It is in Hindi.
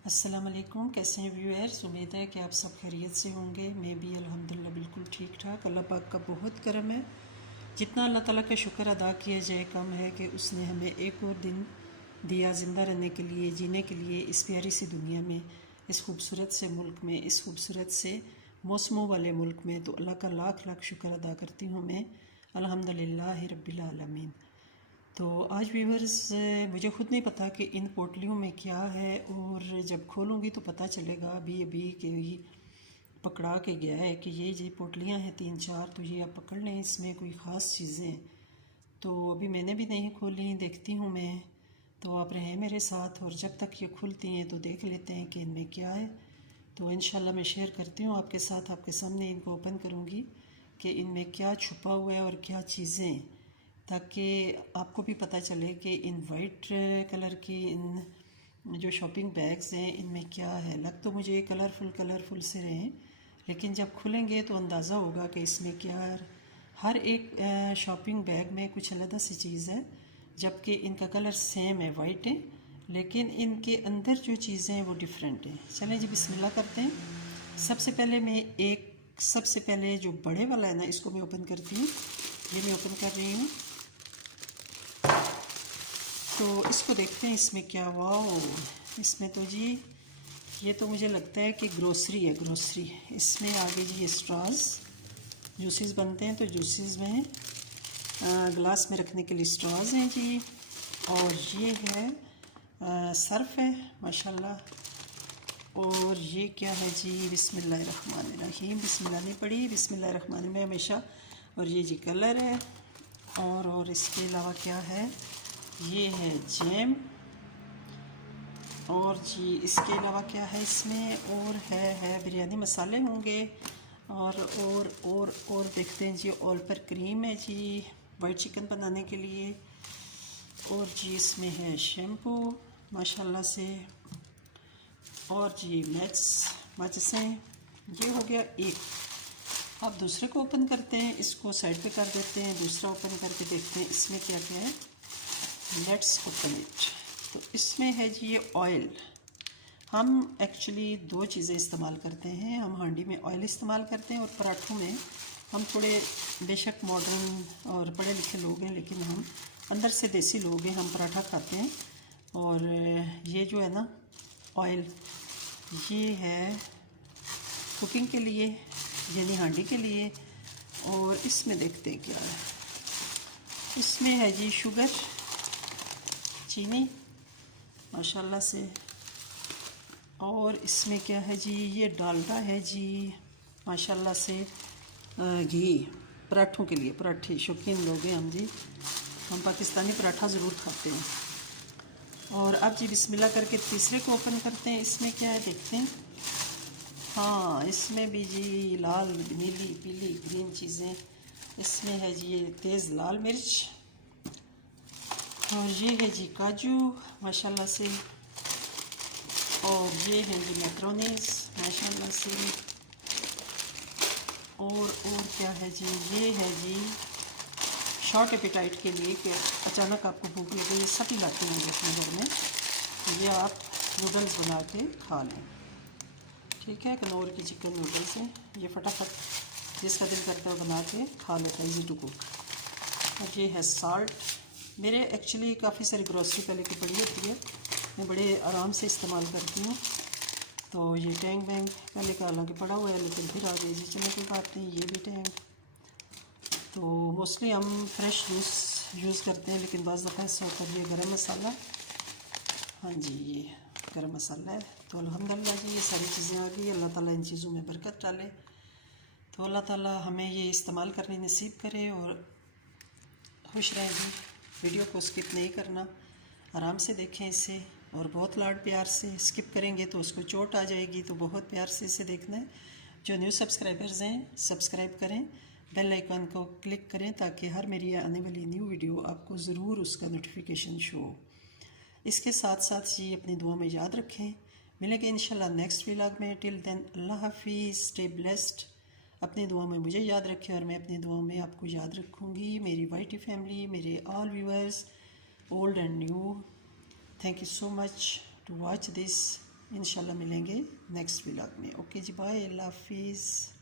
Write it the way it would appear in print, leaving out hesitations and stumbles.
अस्सलाम वालेकुम। कैसे हैं व्यूअर्स? उम्मीद है कि आप सब खैरियत से होंगे। मैं भी अल्हम्दुलिल्लाह बिल्कुल ठीक ठाक। अल्लाह पाक का बहुत करम है। जितना अल्लाह ताला का शुक्र अदा किया जाए कम है कि उसने हमें एक और दिन दिया ज़िंदा रहने के लिए, जीने के लिए इस प्यारी सी दुनिया में, इस खूबसूरत से मुल्क में, इस खूबसूरत से मौसमों वाले मुल्क में। तो अल्लाह का लाख लाख शुक्र अदा करती हूँ मैं, अल्हम्दुलिल्लाह रब्बिल आलमीन। तो आज व्यूवर्स, मुझे ख़ुद नहीं पता कि इन पोटलियों में क्या है, और जब खोलूँगी तो पता चलेगा। अभी अभी के पकड़ा के गया है कि ये पोटलियाँ हैं 3-4, तो ये आप पकड़ लें, इसमें कोई ख़ास चीज़ें हैं। तो अभी मैंने भी नहीं खोली, देखती हूँ मैं। तो आप रहें मेरे साथ, और जब तक ये खुलती हैं तो देख लेते हैं कि इनमें क्या है। तो इंशाल्लाह मैं शेयर करती हूँ आपके साथ, आपके सामने इनको ओपन करूँगी कि इनमें क्या छुपा हुआ है और क्या चीज़ें हैं, ताकि आपको भी पता चले कि इन वाइट कलर की इन जो शॉपिंग बैग्स हैं इनमें क्या है। लग तो मुझे कलरफुल से रहे हैं, लेकिन जब खुलेंगे तो अंदाज़ा होगा कि इसमें क्या है। हर एक शॉपिंग बैग में कुछ अलग सी चीज़ है, जबकि इनका कलर सेम है, वाइट है, लेकिन इनके अंदर जो चीज़ें हैं वो डिफरेंट हैं। चलें जी, बिस्मिल्लाह करते हैं। सबसे पहले जो बड़े वाला है ना, इसको मैं ओपन करती हूँ। ये मैं ओपन कर रही हूँ, तो इसको देखते हैं इसमें क्या। वाओ, इसमें तो जी ये तो मुझे लगता है कि ग्रोसरी है, ग्रोसरी। इसमें आगे जी ये स्ट्रॉज, जूसेस बनते हैं तो जूसेस में ग्लास में रखने के लिए स्ट्रॉज हैं जी। और ये है सर्फ है माशाल्लाह। और ये क्या है जी, बिस्मिल्लाहिर्रहमानिर्रहीम। बिस्मिल्लाह नहीं पड़ी, बिस्मिल्लाहिर्रहमान में हमेशा। और ये जी कलर है। और इसके अलावा क्या है, ये है जैम। और जी इसके अलावा क्या है इसमें, और है बिरयानी मसाले होंगे। और देखते हैं जी, ऑल पर क्रीम है जी वाइट चिकन बनाने के लिए। और जी इसमें है शैम्पू माशाल्लाह से। और जी माचिसें। ये हो गया एक। अब दूसरे को ओपन करते हैं, इसको साइड पे कर देते हैं, दूसरा ओपन करके देखते हैं इसमें क्या क्या है। Let's open it. तो इसमें है जी ये ऑयल। हम एक्चुअली दो चीज़ें इस्तेमाल करते हैं। हम हांडी में ऑयल इस्तेमाल करते हैं, और पराठों में हम थोड़े बेशक मॉडर्न और पढ़े लिखे लोग हैं, लेकिन हम अंदर से देसी लोग हैं, हम पराठा खाते हैं। और ये जो है ना ऑयल, ये है कुकिंग के लिए, यानी हांडी के लिए। और इसमें देखते हैं क्या है। इसमें है जी शुगर, चीनी माशाल्लाह से। और इसमें क्या है जी, ये डालडा है जी माशाल्लाह से। घी पराठों के लिए, पराठे शौकीन लोग हैं हम जी, हम पाकिस्तानी पराठा ज़रूर खाते हैं। और अब जी बिस्मिल्लाह करके तीसरे को ओपन करते हैं। इसमें क्या है देखते हैं। हाँ, इसमें भी जी लाल, नीली, पीली, ग्रीन चीज़ें। इसमें है जी ये तेज़ लाल मिर्च। और ये है जी काजू माशाल्लाह से। और ये है जी मैक्रोनीज माशाल्लाह से। और क्या है जी, ये है जी शॉर्ट एपिटाइट के लिए, कि अचानक आपको भूख लगे, सभी लाते हैं अपने घर में, तो ये आप नूडल्स बना के खा लें। ठीक है, कनौर की चिकन नूडल्स हैं ये, फटाफट जिसका दिल करता है बना के खा लेता है, ईजी टू कुक। और ये है साल्ट। मेरे एक्चुअली काफ़ी सारी ग्रॉसरी पहले की पड़ी होती है, मैं बड़े आराम से इस्तेमाल करती हूँ। तो ये टैंक बैंक पहले का हालांकि पड़ा हुआ है, लेकिन फिर आ गई जी, चलो कोई बात नहीं। ये भी टैंक, तो मोस्टली हम फ्रेश जूस यूज़ करते हैं, लेकिन बस दफ़ा ऐसा होता है। ये गरम मसाला, हाँ जी ये गरम मसाला है। तो अल्हम्दुलिल्लाह जी ये सारी चीज़ें आ गई। अल्लाह ताला इन चीज़ों में बरकत डाले, तो अल्लाह ताला हमें ये इस्तेमाल करने नसीब करे और खुश रहें जी। वीडियो को स्किप नहीं करना, आराम से देखें इसे, और बहुत लाड प्यार से। स्किप करेंगे तो उसको चोट आ जाएगी, तो बहुत प्यार से इसे देखना है। जो न्यू सब्सक्राइबर्स हैं सब्सक्राइब करें, बेल आइकन को क्लिक करें, ताकि हर मेरी आने वाली न्यू वीडियो आपको ज़रूर उसका नोटिफिकेशन शो हो। इसके साथ साथ ये अपनी दुआ में याद रखें। मिलेंगे इंशाल्लाह नेक्स्ट व्लॉग में। टिल देन अल्लाह हाफिज़, स्टे ब्लेस्ड। अपनी दुआ में मुझे याद रखें, और मैं अपनी दुआ में आपको याद रखूँगी। मेरी वाइटी फैमिली, मेरे all viewers, old and new, thank you so much to watch this इंशाल्लाह मिलेंगे नेक्स्ट व्लॉग में। ओके जी, बाय, अल्लाह हाफिज़।